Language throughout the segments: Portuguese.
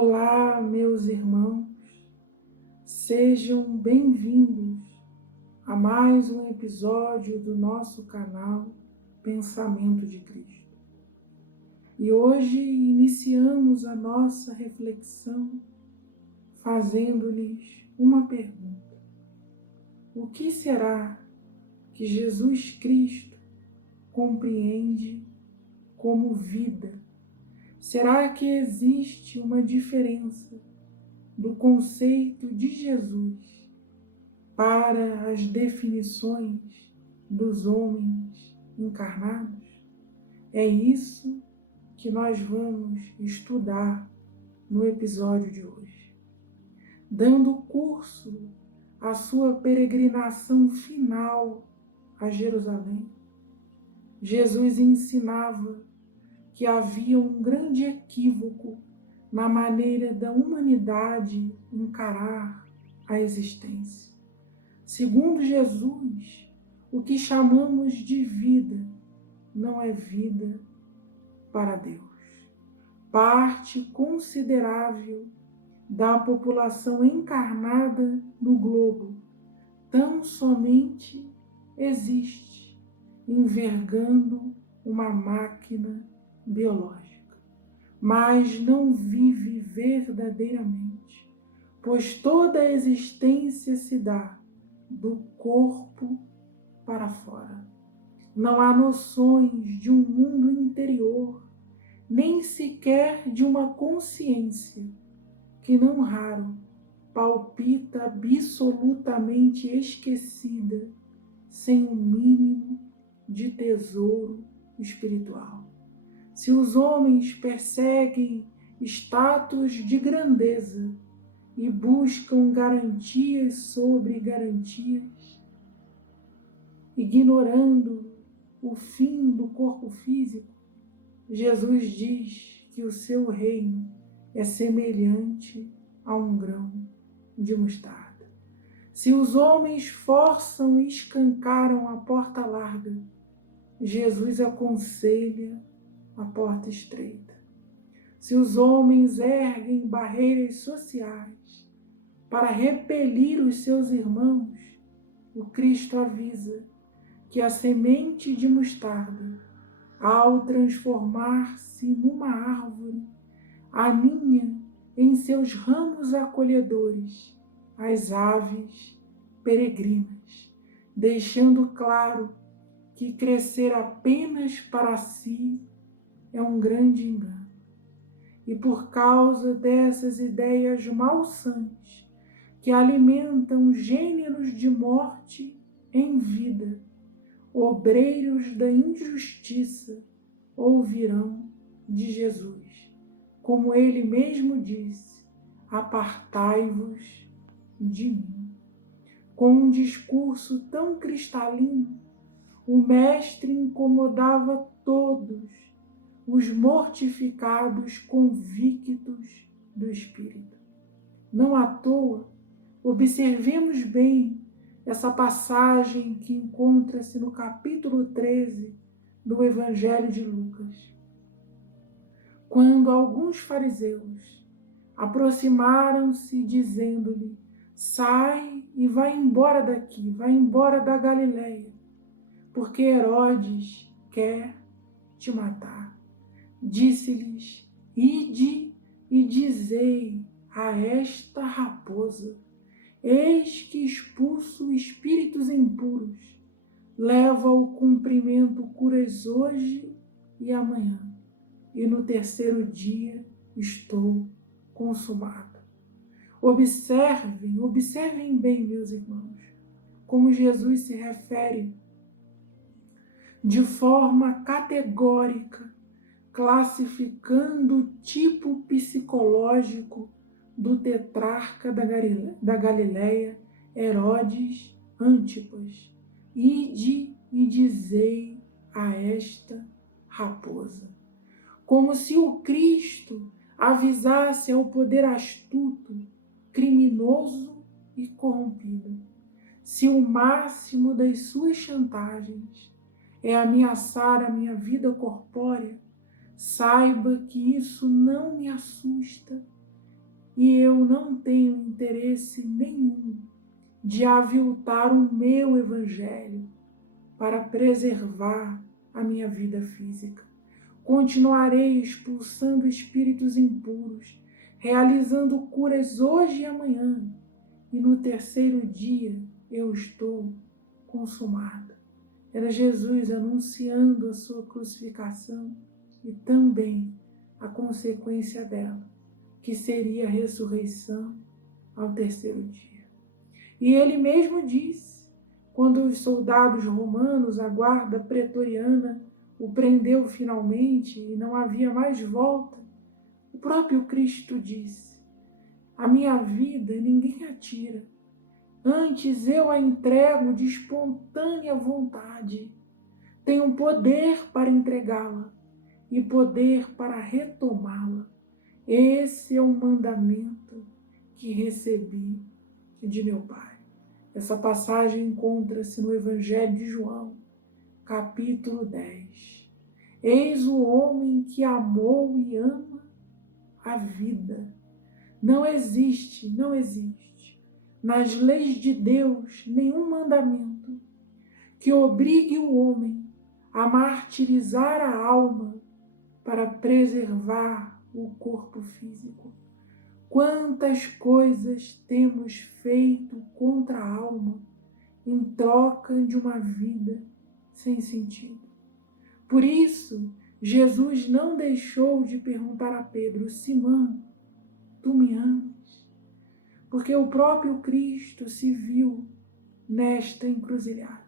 Olá, meus irmãos, sejam bem-vindos a mais um episódio do nosso canal Pensamento de Cristo. E hoje iniciamos a nossa reflexão fazendo-lhes uma pergunta: o que será que Jesus Cristo compreende como vida? Será que existe uma diferença do conceito de Jesus para as definições dos homens encarnados? É isso que nós vamos estudar no episódio de hoje. Dando curso à sua peregrinação final a Jerusalém, Jesus ensinava que havia um grande equívoco na maneira da humanidade encarar a existência. Segundo Jesus, o que chamamos de vida não é vida para Deus. Parte considerável da população encarnada no globo tão somente existe, envergando uma máquina biológica, mas não vive verdadeiramente, pois toda a existência se dá do corpo para fora. Não há noções de um mundo interior, nem sequer de uma consciência que não raro palpita absolutamente esquecida, sem um mínimo de tesouro espiritual. Se os homens perseguem status de grandeza e buscam garantias sobre garantias, ignorando o fim do corpo físico, Jesus diz que o seu reino é semelhante a um grão de mostarda. Se os homens forçam e escancaram a porta larga, Jesus aconselha a porta estreita. Se os homens erguem barreiras sociais para repelir os seus irmãos, o Cristo avisa que a semente de mostarda, ao transformar-se numa árvore, aninha em seus ramos acolhedores as aves peregrinas, deixando claro que crescer apenas para si é um grande engano. E por causa dessas ideias malsãs que alimentam gêneros de morte em vida, obreiros da injustiça ouvirão de Jesus, como ele mesmo disse: apartai-vos de mim. Com um discurso tão cristalino, o mestre incomodava todos os mortificados convictos do Espírito. Não à toa, observemos bem essa passagem que encontra-se no capítulo 13 do Evangelho de Lucas. Quando alguns fariseus aproximaram-se dizendo-lhe: sai e vai embora daqui, vai embora da Galileia, porque Herodes quer te matar. Disse-lhes: ide e dizei a esta raposa: eis que expulso espíritos impuros, leva ao cumprimento curas hoje e amanhã, e no terceiro dia estou consumado. Observem bem, meus irmãos, como Jesus se refere de forma categórica, classificando o tipo psicológico do tetrarca da Galileia, Herodes Antipas. Ide e dizei a esta raposa. Como se o Cristo avisasse ao poder astuto, criminoso e corrompido: se o máximo das suas chantagens é ameaçar a minha vida corpórea, saiba que isso não me assusta e eu não tenho interesse nenhum de aviltar o meu evangelho para preservar a minha vida física. Continuarei expulsando espíritos impuros, realizando curas hoje e amanhã, e no terceiro dia eu estou consumado. Era Jesus anunciando a sua crucificação e também a consequência dela, que seria a ressurreição ao terceiro dia. E ele mesmo disse, quando os soldados romanos, a guarda pretoriana, o prendeu finalmente e não havia mais volta, o próprio Cristo disse: a minha vida ninguém a tira, antes eu a entrego de espontânea vontade. Tenho poder para entregá-la e poder para retomá-la. Esse é o mandamento que recebi de meu Pai. Essa passagem encontra-se no Evangelho de João, capítulo 10. Eis o homem que amou e ama a vida. Não existe nas leis de Deus nenhum mandamento que obrigue o homem a martirizar a alma para preservar o corpo físico. Quantas coisas temos feito contra a alma em troca de uma vida sem sentido. Por isso, Jesus não deixou de perguntar a Pedro: Simão, tu me amas? Porque o próprio Cristo se viu nesta encruzilhada.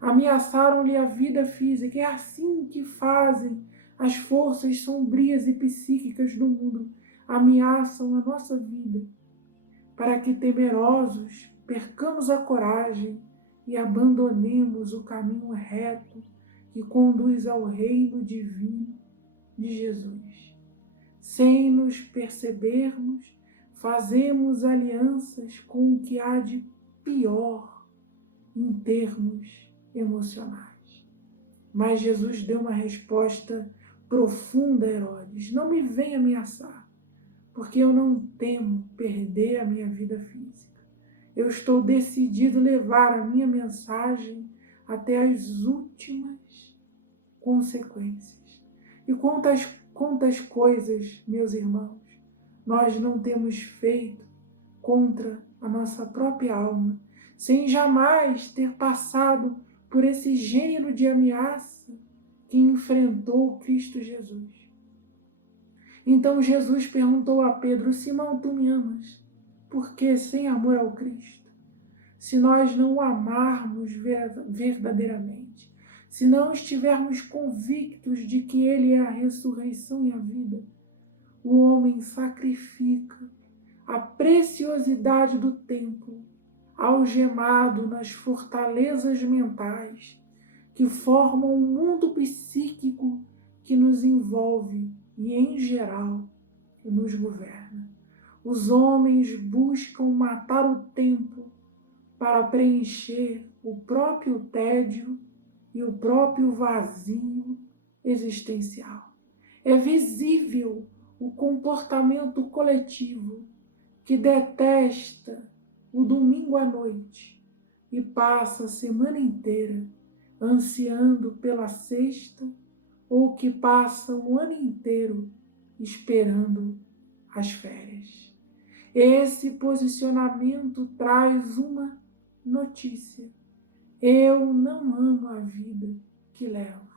Ameaçaram-lhe a vida física. É assim que fazem as forças sombrias e psíquicas do mundo. Ameaçam a nossa vida, para que, temerosos, percamos a coragem e abandonemos o caminho reto que conduz ao reino divino de Jesus. Sem nos percebermos, fazemos alianças com o que há de pior em termos emocionais. Mas Jesus deu uma resposta profunda a Herodes: não me venha ameaçar, porque eu não temo perder a minha vida física. Eu estou decidido a levar a minha mensagem até as últimas consequências. E quantas coisas, meus irmãos, nós não temos feito contra a nossa própria alma, sem jamais ter passado por esse gênero de ameaça que enfrentou Cristo Jesus. Então Jesus perguntou a Pedro: Simão, tu me amas? Porque sem amor ao Cristo, se nós não o amarmos verdadeiramente, se não estivermos convictos de que Ele é a ressurreição e a vida, o homem sacrifica a preciosidade do tempo, algemado nas fortalezas mentais que formam o mundo psíquico que nos envolve e, em geral, que nos governa. Os homens buscam matar o tempo para preencher o próprio tédio e o próprio vazio existencial. É visível o comportamento coletivo que detesta o domingo à noite e passa a semana inteira ansiando pela sexta, ou que passa o ano inteiro esperando as férias. Esse posicionamento traz uma notícia: eu não amo a vida que levo,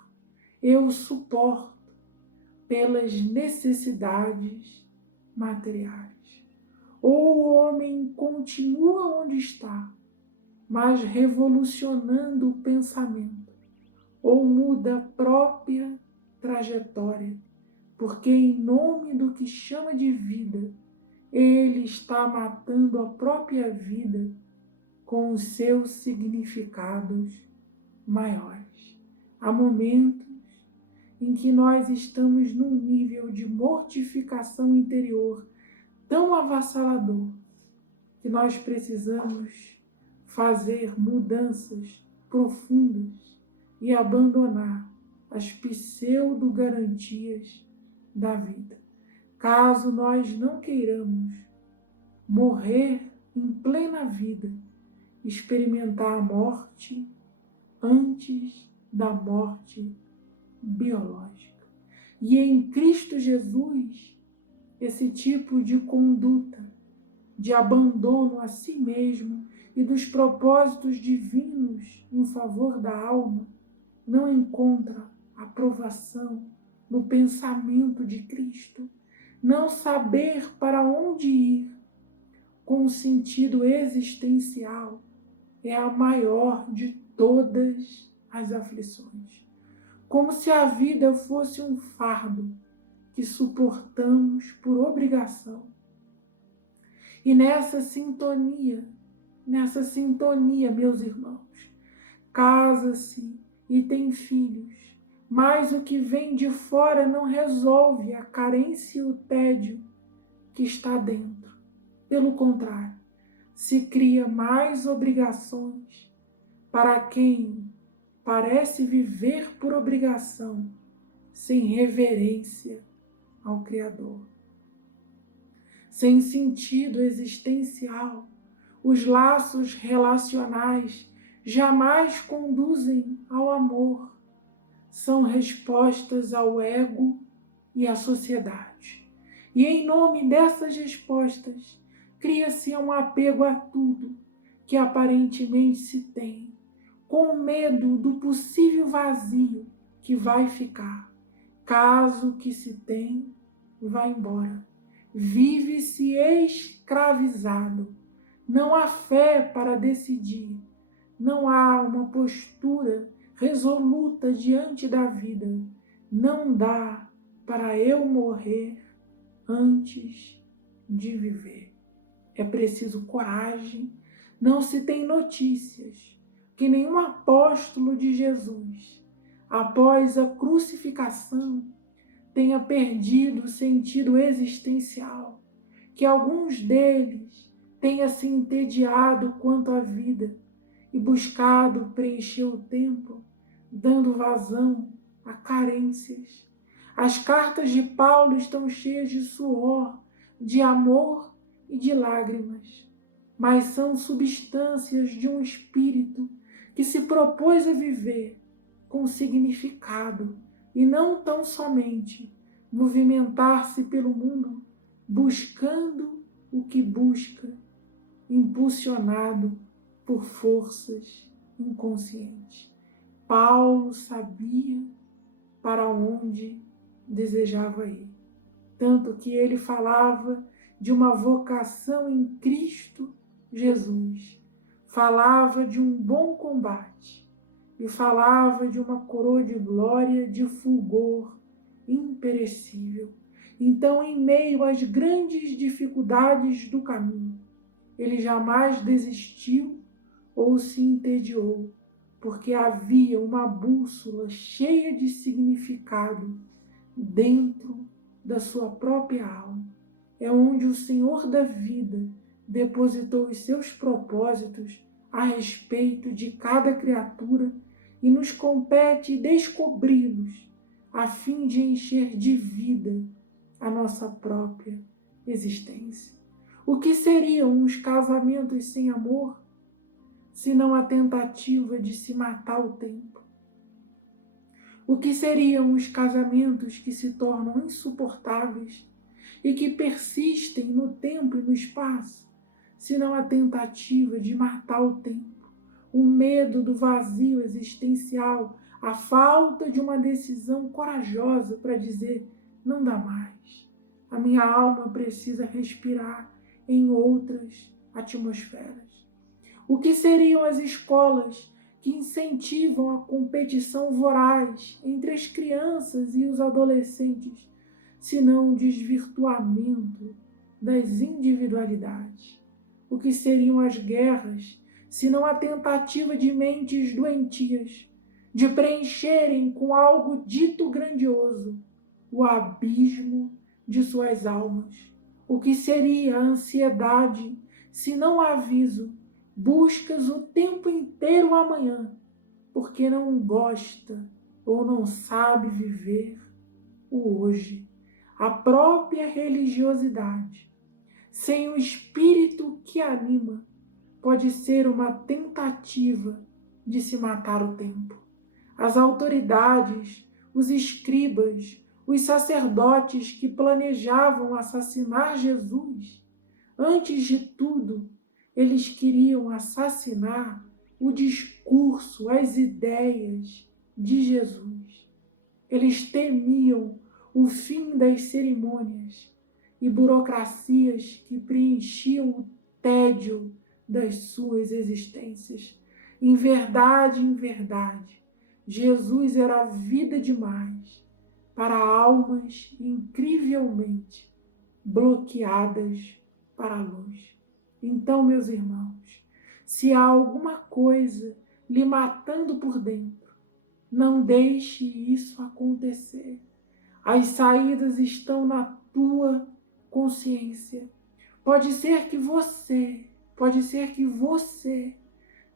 eu suporto pelas necessidades materiais. Ou o homem continua onde está, mas revolucionando o pensamento, ou muda a própria trajetória, porque em nome do que chama de vida, ele está matando a própria vida com os seus significados maiores. Há momentos em que nós estamos num nível de mortificação interior tão avassalador que nós precisamos fazer mudanças profundas e abandonar as pseudo-garantias da vida. Caso nós não queiramos morrer em plena vida, experimentar a morte antes da morte biológica. E em Cristo Jesus, esse tipo de conduta, de abandono a si mesmo e dos propósitos divinos em favor da alma, não encontra aprovação no pensamento de Cristo. Não saber para onde ir com o sentido existencial é a maior de todas as aflições. Como se a vida fosse um fardo que suportamos por obrigação. E nessa sintonia, meus irmãos, casa-se e tem filhos, mas o que vem de fora não resolve a carência e o tédio que está dentro. Pelo contrário, se cria mais obrigações para quem parece viver por obrigação, sem reverência ao Criador. Sem sentido existencial, os laços relacionais jamais conduzem ao amor. São respostas ao ego e à sociedade. E em nome dessas respostas, cria-se um apego a tudo que aparentemente se tem, com medo do possível vazio que vai ficar, caso o que se tem vá embora. Vive-se escravizado. Não há fé para decidir. Não há uma postura resoluta diante da vida. Não dá para eu morrer antes de viver. É preciso coragem. Não se tem notícias que nenhum apóstolo de Jesus, após a crucificação, tenha perdido o sentido existencial, que alguns deles tenha se entediado quanto à vida e buscado preencher o tempo, dando vazão a carências. As cartas de Paulo estão cheias de suor, de amor e de lágrimas, mas são substâncias de um espírito que se propôs a viver com significado e não tão somente movimentar-se pelo mundo buscando o que busca, impulsionado por forças inconscientes. Paulo sabia para onde desejava ir, tanto que ele falava de uma vocação em Cristo Jesus, falava de um bom combate e falava de uma coroa de glória, de fulgor imperecível. Então, em meio às grandes dificuldades do caminho, ele jamais desistiu ou se entediou, porque havia uma bússola cheia de significado dentro da sua própria alma. É onde o Senhor da vida depositou os seus propósitos a respeito de cada criatura e nos compete descobri-los a fim de encher de vida a nossa própria existência. O que seriam os casamentos sem amor, senão a tentativa de se matar o tempo? O que seriam os casamentos que se tornam insuportáveis e que persistem no tempo e no espaço, senão a tentativa de matar o tempo, o medo do vazio existencial, a falta de uma decisão corajosa para dizer: não dá mais, a minha alma precisa respirar em outras atmosferas. O que seriam as escolas que incentivam a competição voraz entre as crianças e os adolescentes, senão o desvirtuamento das individualidades? O que seriam as guerras, senão a tentativa de mentes doentias de preencherem com algo dito grandioso o abismo de suas almas? O que seria a ansiedade, senão o aviso: buscas o tempo inteiro o amanhã, porque não gosta ou não sabe viver o hoje? A própria religiosidade sem o espírito que anima, pode ser uma tentativa de se matar o tempo. As autoridades, os escribas, os sacerdotes que planejavam assassinar Jesus, antes de tudo, eles queriam assassinar o discurso, as ideias de Jesus. Eles temiam o fim das cerimônias e burocracias que preenchiam o tédio das suas existências. Em verdade, Jesus era vida demais para almas incrivelmente bloqueadas para a luz. Então, meus irmãos, se há alguma coisa lhe matando por dentro, não deixe isso acontecer. As saídas estão na tua consciência. Pode ser que você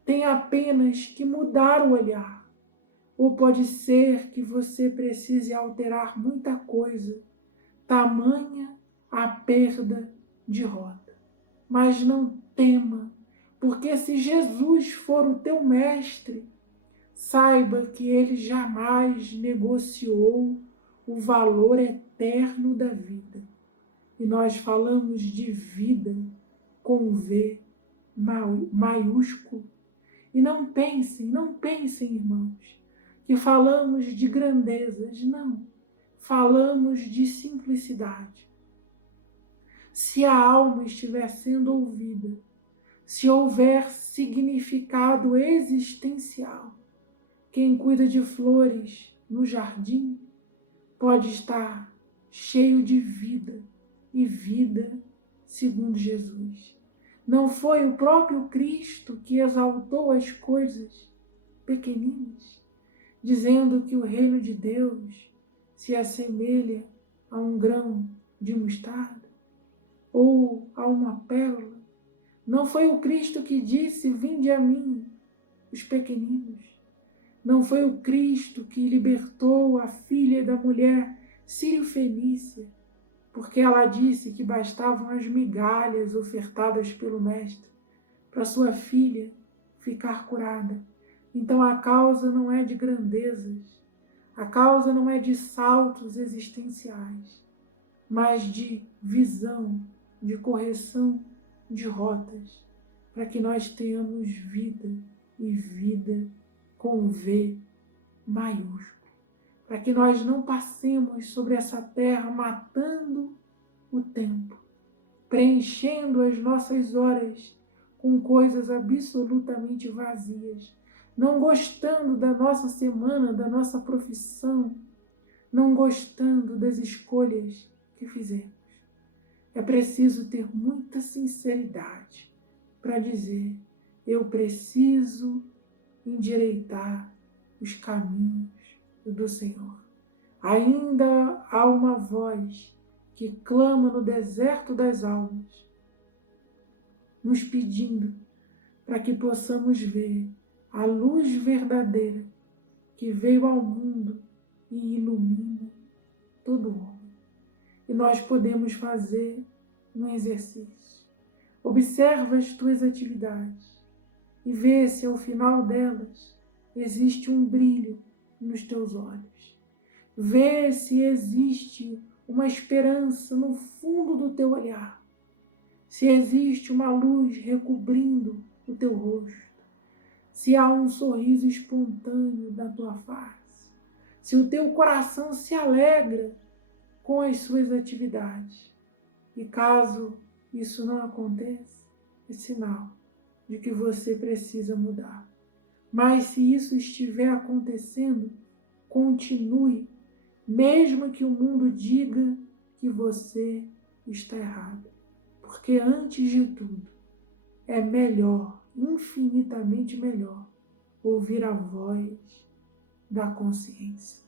tenha apenas que mudar o olhar. Ou pode ser que você precise alterar muita coisa, tamanha a perda de rota. Mas não tema, porque se Jesus for o teu mestre, saiba que ele jamais negociou o valor eterno da vida. E nós falamos de vida com V maiúsculo. E não pensem, irmãos, que falamos de grandezas, não. Falamos de simplicidade. Se a alma estiver sendo ouvida, se houver significado existencial, quem cuida de flores no jardim pode estar cheio de vida, e vida segundo Jesus. Não foi o próprio Cristo que exaltou as coisas pequeninas, dizendo que o reino de Deus se assemelha a um grão de mostarda ou a uma pérola? Não foi o Cristo que disse: vinde a mim, os pequeninos? Não foi o Cristo que libertou a filha da mulher sírio-fenícia, porque ela disse que bastavam as migalhas ofertadas pelo Mestre para sua filha ficar curada? Então a causa não é de grandezas, a causa não é de saltos existenciais, mas de visão, de correção de rotas, para que nós tenhamos vida, e vida com V maiúsculo, para que nós não passemos sobre essa terra matando o tempo, preenchendo as nossas horas com coisas absolutamente vazias, não gostando da nossa semana, da nossa profissão, não gostando das escolhas que fizemos. É preciso ter muita sinceridade para dizer: eu preciso endireitar os caminhos do Senhor. Ainda há uma voz que clama no deserto das almas, nos pedindo para que possamos ver a luz verdadeira que veio ao mundo e ilumina todo homem. E nós podemos fazer um exercício. Observa as tuas atividades e vê se ao final delas existe um brilho nos teus olhos. Vê se existe uma esperança no fundo do teu olhar. Se existe uma luz recobrindo o teu rosto. Se há um sorriso espontâneo na tua face. Se o teu coração se alegra com as suas atividades. E caso isso não aconteça, é sinal de que você precisa mudar. Mas se isso estiver acontecendo, continue, mesmo que o mundo diga que você está errado. Porque antes de tudo, é melhor, infinitamente melhor, ouvir a voz da consciência.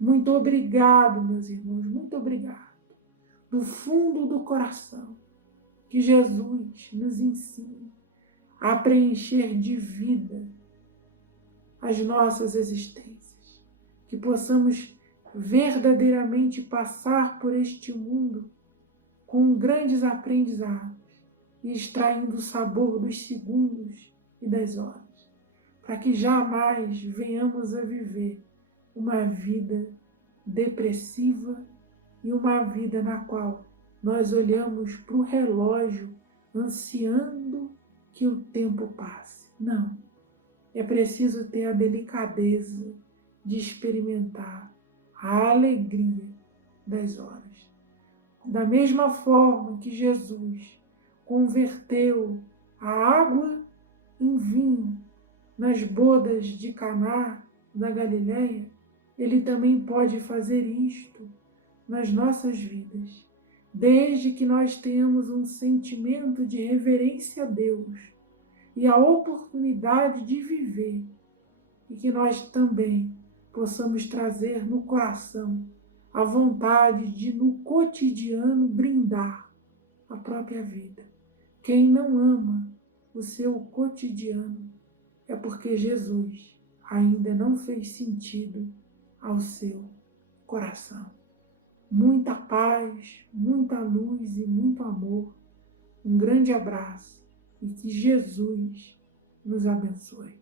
Muito obrigado, meus irmãos, muito obrigado. Do fundo do coração, que Jesus nos ensine a preencher de vida as nossas existências. Que possamos verdadeiramente passar por este mundo com grandes aprendizados e extraindo o sabor dos segundos e das horas, para que jamais venhamos a viver uma vida depressiva e uma vida na qual nós olhamos para o relógio ansiando que o tempo passe. Não, é preciso ter a delicadeza de experimentar a alegria das horas. Da mesma forma que Jesus converteu a água em vinho nas bodas de Caná da Galileia, ele também pode fazer isto nas nossas vidas, desde que nós tenhamos um sentimento de reverência a Deus e a oportunidade de viver, e que nós também possamos trazer no coração a vontade de, no cotidiano, brindar a própria vida. Quem não ama o seu cotidiano é porque Jesus ainda não fez sentido ao seu coração. Muita paz, muita luz e muito amor. Um grande abraço e que Jesus nos abençoe.